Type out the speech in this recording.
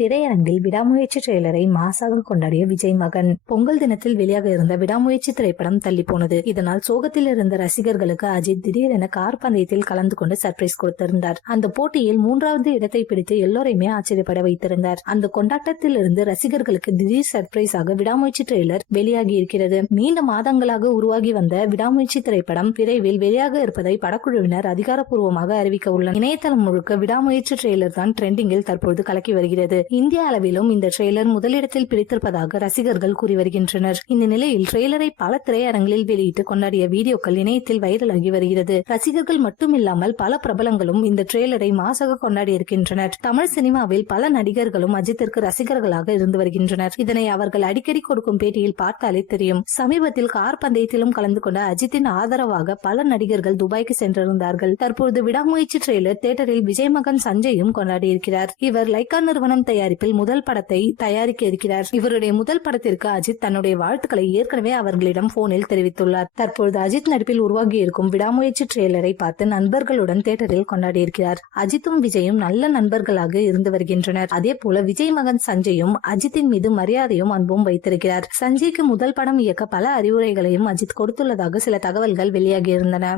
திரையரங்கில் விடாமுயற்சி ட்ரெய்லரை மாசாக கொண்டாடிய விஜய் மகன். பொங்கல் தினத்தில் வெளியாக இருந்த விடாமுயற்சி திரைப்படம் தள்ளி போனது. இதனால் சோகத்தில் இருந்த ரசிகர்களுக்கு அஜித் திடீரென கார் பந்தயத்தில் கலந்து கொண்டு சர்ப்ரைஸ் கொடுத்திருந்தார். அந்த போட்டியில் 3வது இடத்தை பிடித்து எல்லோரையுமே ஆச்சரியப்பட வைத்திருந்தார். அந்த கொண்டாட்டத்தில் இருந்து ரசிகர்களுக்கு திடீர் சர்ப்ரைஸாக விடாமுயற்சி ட்ரெய்லர் வெளியாகி இருக்கிறது. நீண்ட மாதங்களாக உருவாகி வந்த விடாமுயற்சி திரைப்படம் விரைவில் வெளியாக இருப்பதை படக்குழுவினர் அதிகாரப்பூர்வமாக அறிவிக்க உள்ளனர். இணையதளம் முழுக்க விடாமுயற்சி ட்ரெய்லர் தான் ட்ரெண்டிங்கில் தற்போது கலக்கி வருகிறது. இந்திய அளவிலும் இந்த ட்ரெய்லர் முதலிடத்தில் பிடித்திருப்பதாக ரசிகர்கள் கூறி வருகின்றனர். இந்த நிலையில் ட்ரெய்லரை பல திரையரங்கில் வெளியிட்டு கொண்டாடிய வீடியோக்கள் இணையத்தில் வைரலாகி வருகிறது. ரசிகர்கள் மட்டுமில்லாமல் பல பிரபலங்களும் இந்த ட்ரெய்லரை மாசாக கொண்டாடி இருக்கின்றனர். தமிழ் சினிமாவில் பல நடிகர்களும் அஜித்திற்கு ரசிகர்களாக இருந்து வருகின்றனர். இதனை அவர்கள் அடிக்கடி கொடுக்கும் பேட்டியில் பார்த்தாலே தெரியும். சமீபத்தில் கார் பந்தயத்திலும் கலந்து கொண்ட அஜித்தின் ஆதரவாக பல நடிகர்கள் துபாய்க்கு சென்றிருந்தார்கள். தற்போது விடாமுயற்சி ட்ரெய்லர் தியேட்டரில் விஜய் மகன் சஞ்சயும் கொண்டாடி இருக்கிறார். இவர் லைக்கா நிறுவனம் தயாரிப்பில் முதல் படத்தை தயாரிக்க இருக்கிறார். இவருடைய முதல் படத்திற்கு அஜித் தன்னுடைய வாழ்த்துக்களை ஏற்கனவே அவர்களிடம் போனில் தெரிவித்துள்ளார். தற்பொழுது அஜித் நடிப்பில் உருவாகி இருக்கும் விடாமுயற்சி ட்ரெய்லரை பார்த்து நண்பர்களுடன் தியேட்டரில் கொண்டாடி இருக்கிறார். அஜித்தும் விஜயும் நல்ல நண்பர்களாக இருந்து வருகின்றனர். அதே போல விஜய் மகன் சஞ்சயும் அஜித்தின் மீது மரியாதையும் அன்பும் வைத்திருக்கிறார். சஞ்சய்க்கு முதல் படம் இயக்க பல அறிவுரைகளையும் அஜித் கொடுத்துள்ளதாக சில தகவல்கள் வெளியாகி இருந்தன.